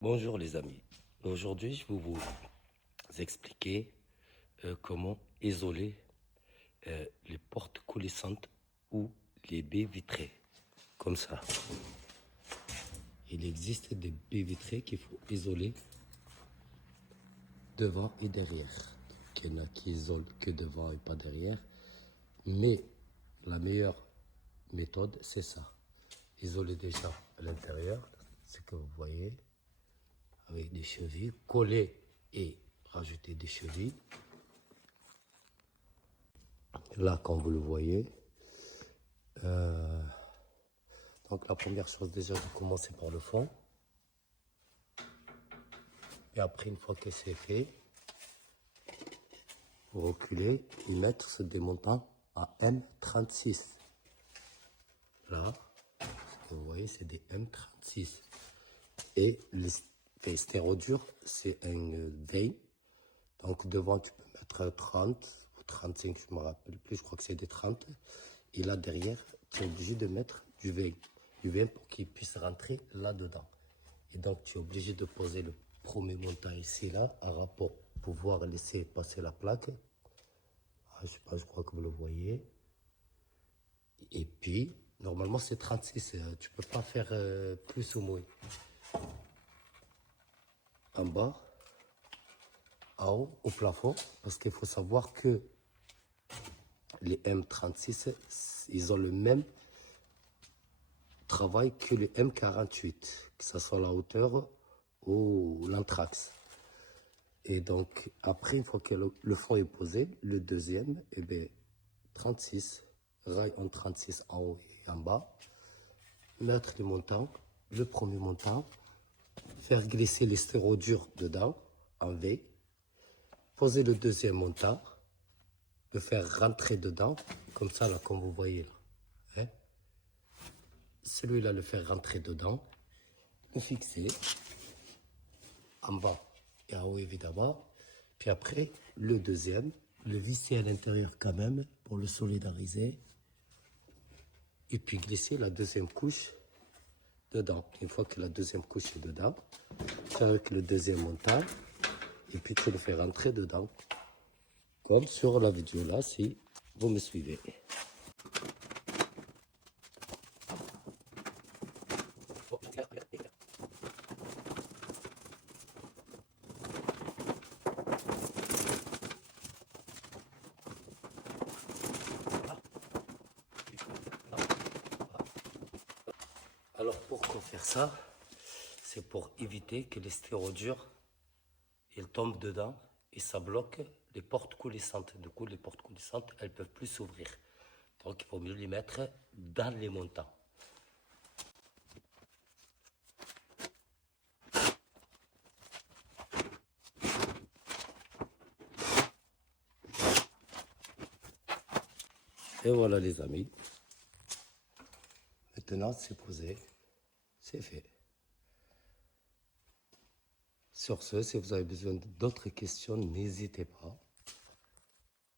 Bonjour les amis, aujourd'hui je vais vous expliquer comment isoler les portes coulissantes ou les baies vitrées, comme ça. Il existe des baies vitrées qu'il faut isoler devant et derrière. Il y en a qui isolent que devant et pas derrière, mais la meilleure méthode c'est ça. Isoler déjà à l'intérieur, ce que vous voyez, avec des chevilles, coller et rajouter des chevilles. Là, comme vous le voyez, donc la première chose déjà de commencer par le fond. Et après, une fois que c'est fait, vous reculez et mettre ce démontant à M36. Là, ce que vous voyez, c'est des M36. Et les stérodures, c'est un vein. Donc devant, tu peux mettre 30 ou 35, je ne me rappelle plus, je crois que c'est des 30. Et là derrière, tu es obligé de mettre du vin pour qu'il puisse rentrer là-dedans. Et donc tu es obligé de poser le premier montant ici, là, à rapport, pour pouvoir laisser passer la plaque. Ah, je sais pas, je crois que vous le voyez. Et puis, normalement c'est 36, tu peux pas faire plus ou moins. En bas, en haut, au plafond, parce qu'il faut savoir que les M36, ils ont le même travail que les M48, que ce soit la hauteur ou l'anthrax. Et donc, après, une fois que le fond est posé, le deuxième, eh bien, 36, rail en 36 en haut et en bas, mettre les montants, le premier montant, faire glisser les stérodures dedans, en V, poser le deuxième montant, le faire rentrer dedans, comme ça, là, comme vous voyez là. Hein? Celui-là, le faire rentrer dedans, le fixer, en bas et en haut évidemment. Puis après, le deuxième, le visser à l'intérieur quand même pour le solidariser. Et puis glisser la deuxième couche dedans. Une fois que la deuxième couche est dedans, tu avec le deuxième montant. Et puis tu le fais rentrer dedans. Comme sur la vidéo là, si vous me suivez. Alors pourquoi faire ça? C'est pour éviter que les stérodures ils tombent dedans et ça bloque les portes coulissantes. Du coup, les portes coulissantes, elles ne peuvent plus s'ouvrir. Donc, il faut mieux les mettre dans les montants. Et voilà les amis. Maintenant, c'est posé. C'est fait. Sur ce, si vous avez besoin d'autres questions, n'hésitez pas.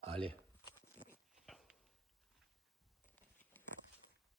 Allez.